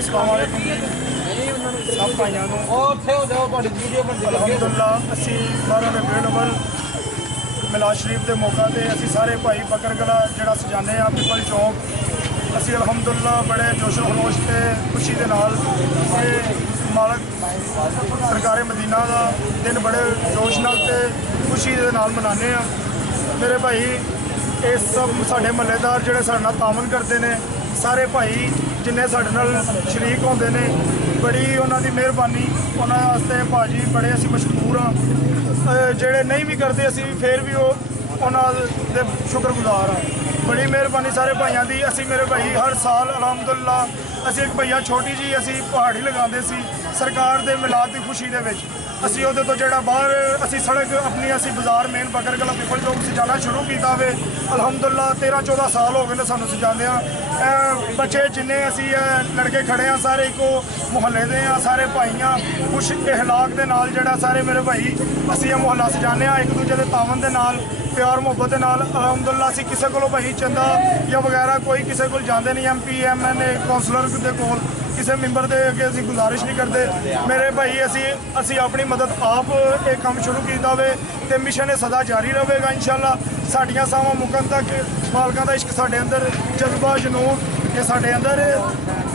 अस्सलाम वालेकुम सब भाइयों अलहमदुल्ला असी 12 रबीउल अव्वल मिलाद शरीफ के मौका पर असी सारे भाई बकरगला जोड़ा सजाने पीपल चौक असी अलहमदुल्ला बड़े जोशो खरोश से खुशी के नाल मालक सरकार मदीना का दिन बड़े जोश नाल ते खुशी के नाल मनाने मेरे भाई ये सब साढ़े महल्लेदार जोड़े साढ़े नाल तामन करते हैं सारे भाई जिन्हें साढ़े नाल शरीक होंदे ने बड़ी उन्होंने मेहरबानी उन्होंने भाजी बड़े असी मशहूर हाँ जोड़े नहीं भी करते असी फिर भी उन्होंने शुक्रगुजार हाँ बड़ी मेहरबानी सारे भाइयों की। असी मेरे भाई हर साल अलहमदुल्ला असी एक भैया छोटी जी असी पहाड़ी लगाते सी सरकार के मिलाद की खुशी के असी वो तो जोड़ा बाहर असी सड़क अपनी असी बाजार मेन बकरगला पीपल चौक सजाना शुरू किया वे अलहमदुल्ला 13-14 साल हो गए सानू सजाने बच्चे जिन्ने असी लड़के खड़े हैं सारे एको मुहल्ले के हाँ सारे भाई हाँ कुछ इहलाक के नाल जोड़ा सारे मेरे भाई असी मुहल्ला सजाने एक दूजे के तावन के नाल प्यार मुहब्बत के नाल अलहमदुल्ला असी किसी को भाई चंदा या वगैरह कोई किसी को जाते नहीं MP MN कौंसलर के कोल किसी मैंबर के अगे असी गुजारिश नहीं करते मेरे भाई असी अपनी मदद आप एक काम शुरू किया वे तो मिशन सदा जारी रहेगा इंशाअल्लाह साड़ियाँ सावां मुकन तक मालकों का इश्क साढ़े अंदर जज्बा जनून ये साढ़े अंदर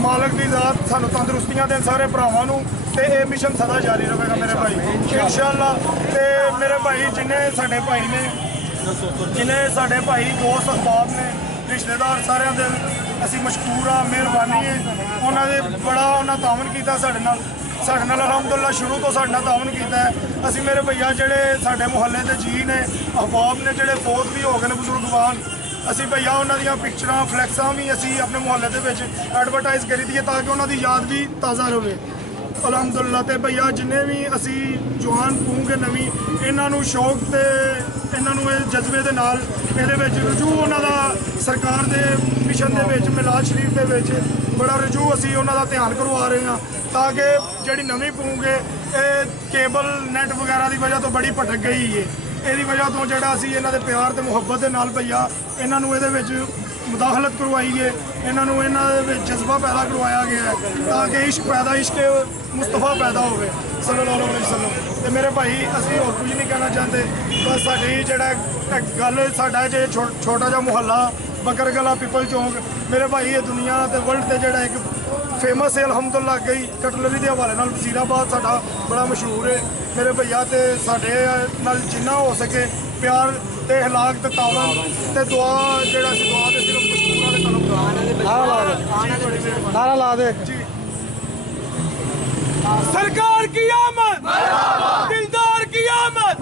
मालक की ज़ात सानू तंदुरुस्तियाँ देन सारे भरावां तो ये मिशन सदा जारी रहेगा मेरे भाई इंशाअल्लाह। तो मेरे भाई जिन्हें साढ़े भाई ने जिन्हें साढ़े भाई दोस्त अहबाब ने रिश्तेदार सारे दे असी मशहूर हाँ मेहरबानी है उन्होंने बड़ा उन्हें तावन किया साढ़े नाल अलहमदुल्ला शुरू तो साढ़े तावन किया है। असी मेरे भैया जोड़े साढ़े मुहल्ले के जी ने अहबाब ने जोड़े फौत भी हो गए बुजुर्गवान असी भैया उन्होंने पिक्चर फ्लैक्सा भी असी अपने मुहल्ले के एडवरटाइज करी दी ताकि उन्होंने याद भी ताज़ा रहे अलहमदुल्ला। तो भैया जिन्हें भी असी जवान पूंगे नवी इन्हों शौक तो इन्हों जज्बे के नाल ये रजू उन्होंने सरकार के मिशन के मिलाद शरीफ के बड़ा रजू असी उन्होंने ध्यान करवा रहे हैं ताकि जी नवी पूंगे केबल नैट वगैरह की वजह तो बड़ी भटक गई है यदी वजह तो जोड़ा असी इन्हों प्यार तो मुहब्बत के नाल भैया इन्हों ये मुदाखलत करवाई है इन्हों जज्बा पैदा करवाया गया है ताकि इश्क मुस्तफा पैदा हो सल्लल्लाहु अलैहि वसल्लम। तो मेरे भाई असी और कुछ नहीं कहना चाहते बस साड़ी जोड़ा गल साडा जो छोटा जा मुहल्ला बकरगला पीपल चौक मेरे भाई ये दुनिया तो वर्ल्ड से जोड़ा एक फेमस है अलहमदुल्ला गई कटलरी के हवाले नाल वजीराबाद साडा बड़ा मशहूर है मेरे भैया तो साडे नाल जिन्ना हो सके प्यार ते इहलाक ते तावन ते दुआ जोड़ा दुआ ते सिर्फ मशहूर वाले नारा ला दे जी सरकार की आमद दिलदार की आमद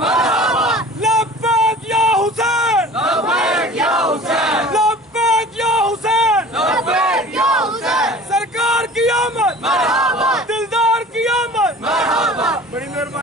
लब्बैक या हुसैन लब्बैक या हुसैन लब्बैक या हुसैन लब्बैक या हुसैन सरकार की आमद दिलदार की आमद बड़ी मेहरबानी।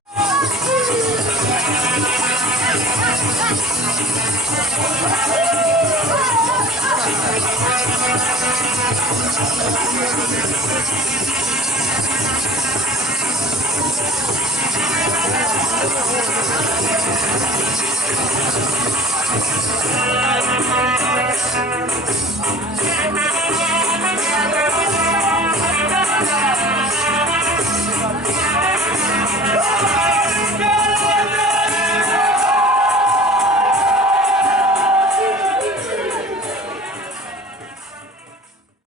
Thank you.